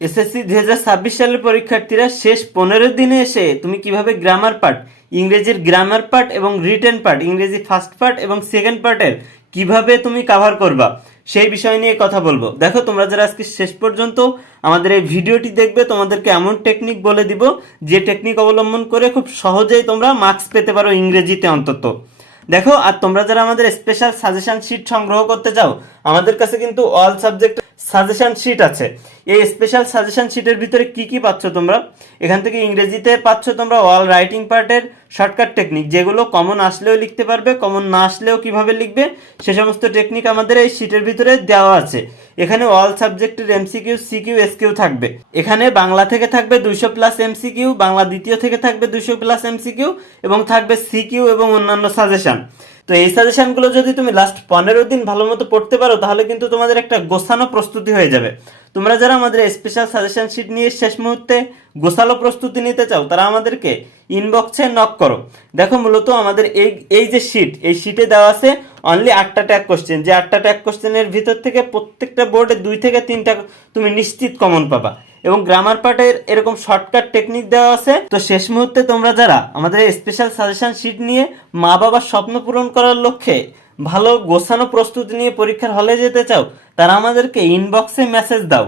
SSC 2026 সালের পরীক্ষার্থীরা শেষ 15 দিনে এসে তুমি কিভাবে গ্রামার পার্ট, ইংরেজির গ্রামার পার্ট এবং রিটেন পার্ট, ইংরেজি ফার্স্ট পার্ট এবং সেকেন্ড পার্টের কিভাবে তুমি কভার করবা সেই বিষয় নিয়ে কথা বলবো। দেখো, তোমরা যারা আজকে শেষ পর্যন্ত আমাদের এই ভিডিওটি দেখবে, তোমাদেরকে এমন টেকনিক বলে দিব যে টেকনিক অবলম্বন করে খুব সহজেই তোমরা মার্কস পেতে পারো ইংরেজিতে অন্তত। দেখো, আর তোমরা যারা আমাদের স্পেশাল সাজেশন শিট সংগ্রহ করতে চাও, আমাদের কাছে কিন্তু অল সাবজেক্ট সাজেশন শিট আছে। এই স্পেশাল সাজেশন শিটের ভিতরে কি কি পাচ্ছ তোমরা? এখান থেকে ইংরেজিতে পাচ্ছ তোমরা অল রাইটিং পার্টের শর্টকাট টেকনিক, যেগুলো কমন আসলেও লিখতে পারবে, কমন না আসলেও কিভাবে লিখবে সে সমস্ত টেকনিক আমাদের এই শিটের ভিতরে দেওয়া আছে। এখানে অল সাবজেক্টের এমসিকিউ, সিকিউ, এসকিউ থাকবে। এখানে বাংলা থেকে থাকবে 200 প্লাস এমসিকিউ, বাংলা দ্বিতীয় থেকে থাকবে 200 প্লাস এমসিকিউ এবং থাকবে সিকিউ এবং অন্যান্য সাজেশন। তো এই সাজেশনগুলো যদি তুমি লাস্ট 15 দিন ভালো মতো পড়তে পারো, তাহলে কিন্তু তোমাদের একটা গোছানো প্রস্তুতি হয়ে যাবে। তোমরা যারা আমাদের স্পেশাল সাজেশন শিট নিয়ে শেষ মুহূর্তে গোছালো প্রস্তুতি নিতে চাও, তারা আমাদেরকে ইনবক্সে নক করো। দেখো, মূলত আমাদের এই যে শিট, এই শিটে দেওয়া আছে অনলি 8টা ট্যাগ কোশ্চেন, যে 8টা ট্যাগ কোশ্চেনের ভিতর থেকে প্রত্যেকটা বোর্ডে 2 থেকে 3টা তুমি নিশ্চিত কমন পাবা এবং গ্রামার পার্টের এরকম শর্টকাট টেকনিক দেওয়া আছে। তো শেষ মুহূর্তে তোমরা যারা আমাদের এই স্পেশাল সাজেশন শিট নিয়ে মা বাবার স্বপ্ন পূরণ করার লক্ষ্যে ভালো গোছানো প্রস্তুতি নিয়ে পরীক্ষার হলে যেতে চাও, তারা আমাদেরকে ইনবক্সে মেসেজ দাও।